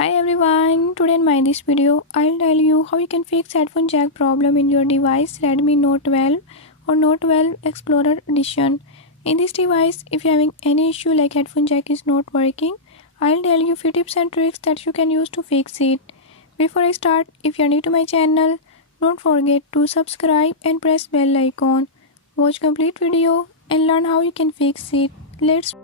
Hi everyone, today in my this video, I'll tell you how you can fix headphone jack problem in your device Redmi Note 12 or Note 12 Explorer Edition. In this device, if you're having any issue like headphone jack is not working, I'll tell you few tips and tricks that you can use to fix it. Before I start, if you're new to my channel, don't forget to subscribe and press bell icon. Watch complete video and learn how you can fix it. Let's